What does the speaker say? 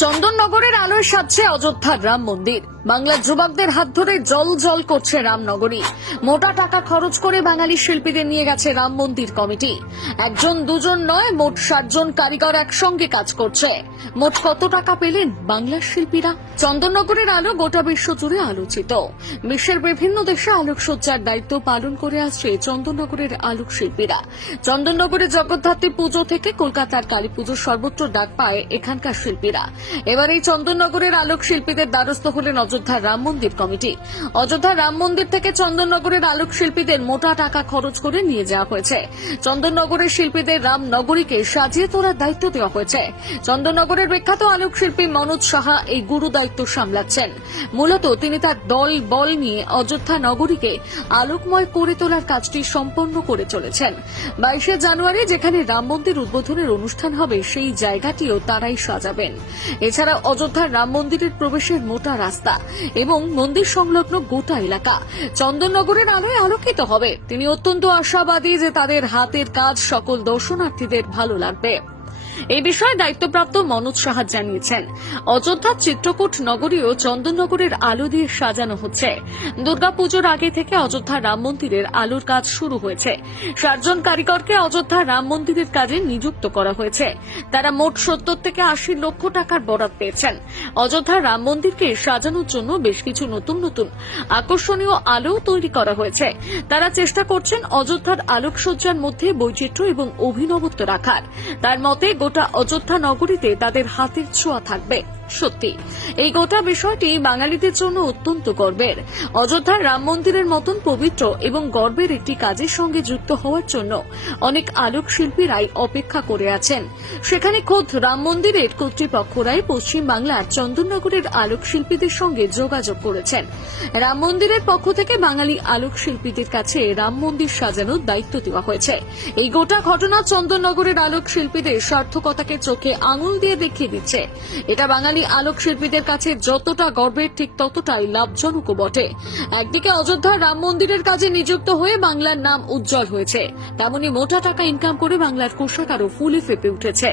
চন্দননগরের আলোয় সাজছে অযোধ্যার রাম মন্দির। বাংলার যুবকদের হাত ধরে জল জল করছে রামনগরী। মোটা টাকা খরচ করে বাঙালি শিল্পীদের নিয়ে গেছে রাম মন্দির কমিটি। একজন দুজন নয়, মোট 7 জন কারিগর একসঙ্গে কাজ করছে। মোট কত টাকা পেলেন বাংলার শিল্পীরা? চন্দননগরের আলো গোটা বিশ্ব জুড়ে আলোচিত। বিশ্বের বিভিন্ন দেশে আলোকসজ্জার দায়িত্ব পালন করে আসছে চন্দননগরের আলোক শিল্পীরা। চন্দননগরের জগদ্ধাত্রী পুজো থেকে কলকাতার কালী পুজোর সর্বত্র ডাক পায় এখানকার শিল্পীরা। এবার এই চন্দননগরের আলোক শিল্পীদের দ্বারস্থ হলেন অযোধ্যার রাম মন্দির কমিটি। অযোধ্যার রাম মন্দির থেকে চন্দননগরের আলোক শিল্পীদের মোটা টাকা খরচ করে নিয়ে যাওয়া হয়েছে। চন্দননগরের শিল্পীদের রামনগরীকে সাজিয়ে তোলার দায়িত্ব দেওয়া হয়েছে। চন্দননগরের বিখ্যাত আলোক শিল্পী মনোজ সাহা এই গুরু দায়িত্ব সামলাচ্ছেন। মূলত তিনি তার দল বল নিয়ে অযোধ্যা নগরীকে আলোকময় করে তোলার কাজটি সম্পন্ন করে চলেছেন। 22শে জানুয়ারি যেখানে রাম মন্দির উদ্বোধনের অনুষ্ঠান হবে, সেই জায়গাটিও তারাই সাজাবেন। এছাড়া অযোধ্যার রাম মন্দিরের প্রবেশের মোটা রাস্তা এবং মন্দির সংলগ্ন গোটা এলাকা চন্দননগরের আলোয় আলোকিত হবে। তিনি অত্যন্ত আশাবাদী যে তাদের হাতের কাজ সকল দর্শনার্থীদের ভালো লাগবে। এই বিষয়ে দায়িত্বপ্রাপ্ত মনোজ সাহা জানিয়েছেন, অযোধ্যার চিত্রকূট নগরীও চন্দননগরের আলো দিয়ে সাজানো হচ্ছে। দুর্গাপুজোর আগে থেকে অযোধ্যা রাম মন্দিরের আলোর কাজ শুরু হয়েছে। 7 জন কারিগরকে অযোধ্যা রাম মন্দিরের কাজে নিযুক্ত করা হয়েছে। তারা মোট 70 থেকে 80 লক্ষ টাকার বরাদ পেয়েছেন। অযোধ্যা রাম মন্দিরকে সাজানোর জন্য বেশ কিছু নতুন নতুন আকর্ষণীয় আলো তৈরি করা হয়েছে। তারা চেষ্টা করছেন অযোধ্যার আলোকসজ্জার মধ্যে বৈচিত্র্য এবং অভিনবত্ব রাখার। তার মতে গোটা অযোধ্যা নগরীতে তাদের হাতের ছোঁয়া থাকবে। সত্যি এই গোটা বিষয়টি বাঙালিদের জন্য অত্যন্ত গর্বের। অযোধ্যার রাম মন্দিরের মতন পবিত্র এবং গর্বের একটি কাজের সঙ্গে যুক্ত হওয়ার জন্য অনেক আলোক শিল্পীরাই অপেক্ষা করে আছেন। সেখানে খোদ রাম মন্দিরের কর্তৃপক্ষরাই পশ্চিম বাংলার চন্দননগরের আলোক শিল্পীদের সঙ্গে যোগাযোগ করেছেন। রাম মন্দিরের পক্ষ থেকে বাঙালি আলোক শিল্পীদের কাছে রাম মন্দির সাজানোর দায়িত্ব দেওয়া হয়েছে। এই গোটা ঘটনা চন্দননগরের আলোক শিল্পীদের সার্থকতাকে চোখে আঙুল দিয়ে দেখিয়ে দিচ্ছে। এটা বাঙালি আলোক শিল্পীদের কাছে যতটা গর্বের, ঠিক ততটাই লাভজনকও বটে। একদিকে অযোধ্যার রাম মন্দিরের কাজে নিযুক্ত হয়ে বাংলার নাম উজ্জ্বল হয়েছে, তেমনি মোটা টাকা ইনকাম করে বাংলার কোষাগারও ফুলে ফেঁপে উঠেছে।